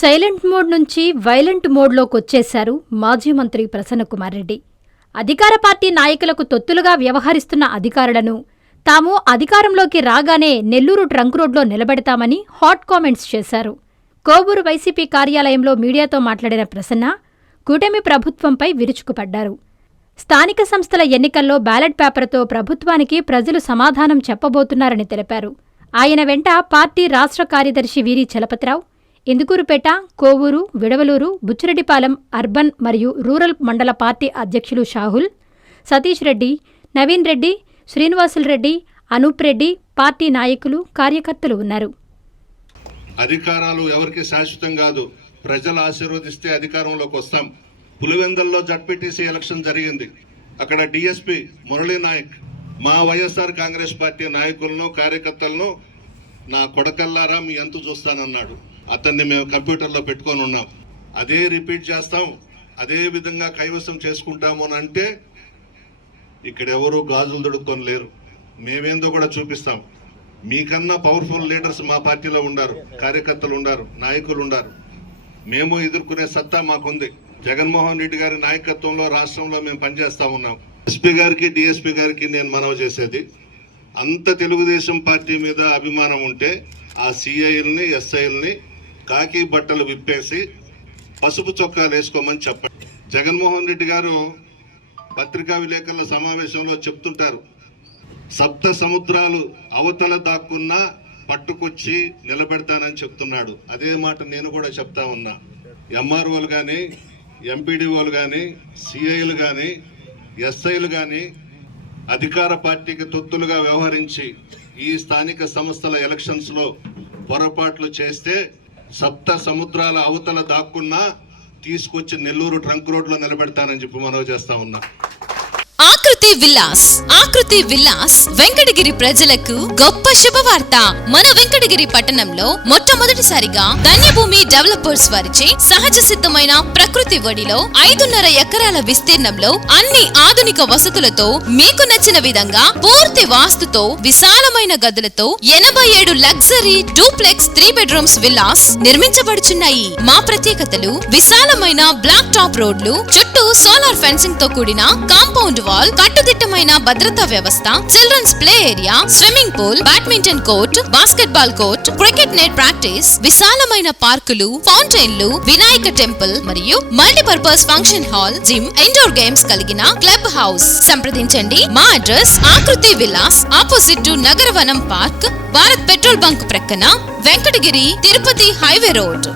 Silent mode నుంచి violent మోడ్లోకొచ్చేశారు మాజీ మంత్రి ప్రసన్నకుమార్ రెడ్డి. అధికార పార్టీ నాయకులకు తొత్తులుగా వ్యవహరిస్తున్న అధికారులను తాము అధికారంలోకి రాగానే నెల్లూరు ట్రంక్ రోడ్లో నిలబెడతామని హాట్ కామెంట్స్ చేశారు. కోవూరు వైసీపీ కార్యాలయంలో మీడియాతో మాట్లాడిన ప్రసన్న కూటమి ప్రభుత్వంపై విరుచుకుపడ్డారు. స్థానిక సంస్థల ఎన్నికల్లో బ్యాలెట్ పేపర్తో ప్రభుత్వానికి ప్రజలు సమాధానం చెప్పబోతున్నారని తెలిపారు. ఆయన వెంట పార్టీ రాష్ట్ర కార్యదర్శి వీరి చలపతిరావు, ఇందుకూరుపేట, కోవూరు, విడవలూరు, బుచ్చిరెడ్డిపాలెం అర్బన్ మరియు రూరల్ మండల పార్టీ అధ్యక్షులు షాహుల్, సతీష్ రెడ్డి, నవీన్ రెడ్డి, శ్రీనివాసులు రెడ్డి, అనూప్ రెడ్డి, పార్టీ నాయకులు, కార్యకర్తలు ఉన్నారు. అధికారాలు ఎవరికి శాశ్వతం కాదు. ప్రజలు ఆశీర్వదిస్తే అధికారంలోకి వస్తాం. పులివెందల్లో జడ్పీటీసీ ఎలక్షన్ జరిగింది. అక్కడ డిఎస్పీ మురళీ నాయక్ మా వైఎస్ఆర్ కాంగ్రెస్ పార్టీ నాయకులను, కార్యకర్తలను నా కొడకల్లారా మీ అంతు చూస్తానన్నాడు. అతన్ని మేము కంప్యూటర్లో పెట్టుకొని ఉన్నాం. అదే రిపీట్ చేస్తాం, అదే విధంగా కైవసం చేసుకుంటాము అని అంటే ఇక్కడ ఎవరు గాజులు దొడుక్కొని లేరు. మేమేందో కూడా చూపిస్తాం. మీకన్నా పవర్ఫుల్ లీడర్స్ మా పార్టీలో ఉండారు, కార్యకర్తలు ఉండారు, నాయకులు ఉండారు. మేము ఎదుర్కొనే సత్తా మాకుంది. జగన్మోహన్ రెడ్డి గారి నాయకత్వంలో రాష్ట్రంలో మేము పనిచేస్తా ఉన్నాం. ఎస్పీ గారికి, డిఎస్పీ గారికి నేను మనవి చేసేది, అంత తెలుగుదేశం పార్టీ మీద అభిమానం ఉంటే ఆ సిఐల్ని, ఎస్ఐల్ని కాకి బట్టలు విప్పేసి పసుపు చొక్కాలు వేసుకోమని చెప్పండి. జగన్మోహన్ రెడ్డి గారు పత్రికా విలేకరుల సమావేశంలో చెప్తుంటారు, సప్త సముద్రాలు అవతల దాక్కున్నా పట్టుకొచ్చి నిలబెడతానని చెప్తున్నాడు. అదే మాట నేను కూడా చెప్తా ఉన్నా. ఎంఆర్ఓలు కానీ, ఎంపీడీఓలు కానీ, సిఐలు కానీ, ఎస్ఐలు కానీ అధికార పార్టీకి తొత్తులుగా వ్యవహరించి ఈ స్థానిక సంస్థల ఎలక్షన్స్లో పొరపాట్లు చేస్తే సప్త సముద్రాల అవతల దాక్కున్నా తీసుకొచ్చి నెల్లూరు ట్రంక్ రోడ్లో నిలబెడతానని చెప్పి మనవి చేస్తా ఉన్నా. ఆకృతి విల్లాస్ వెంకటగిరి ప్రజలకు గొప్ప శుభవార్త. మన వెంకటగిరి పట్టణంలో మొట్టమొదటిసారిగా ధన్యభూమి డెవలపర్స్ వారిచే సహజ సిద్ధమైన ప్రకృతి ఒడిలో 5.5 ఎకరాల విస్తీర్ణంలో అన్ని ఆధునిక వసతులతో మీకు నచ్చిన విధంగా పూర్తి వాస్తుతో విశాలమైన గదులతో 87 లగ్జరీ డూప్లెక్స్ 3 బెడ్రూమ్స్ విల్లాస్ నిర్మించబడుచున్నాయి. మా ప్రత్యేకతలు విశాలమైన బ్లాక్ టాప్ రోడ్లు, చుట్టూ సోలార్ ఫెన్సింగ్ తో కూడిన కాంపౌండ్ వాల్, కట్టుదిట్టమైన భద్రతా వ్యవస్థ, children's play area, swimming pool, badminton court, basketball court, cricket net practice, విశాలమైన పార్కులు, ఫౌంటైన్లు, వినాయక టెంపుల్ మరియు multipurpose function hall, gym, indoor games కలిగిన క్లబ్ హౌస్. సంప్రదించండి. మా address Akruthi Vilas, opposite to Nagaravanam park, Bharat petrol bunk ప్రక్కన, వెంకటగిరి తిరుపతి హైవే రోడ్.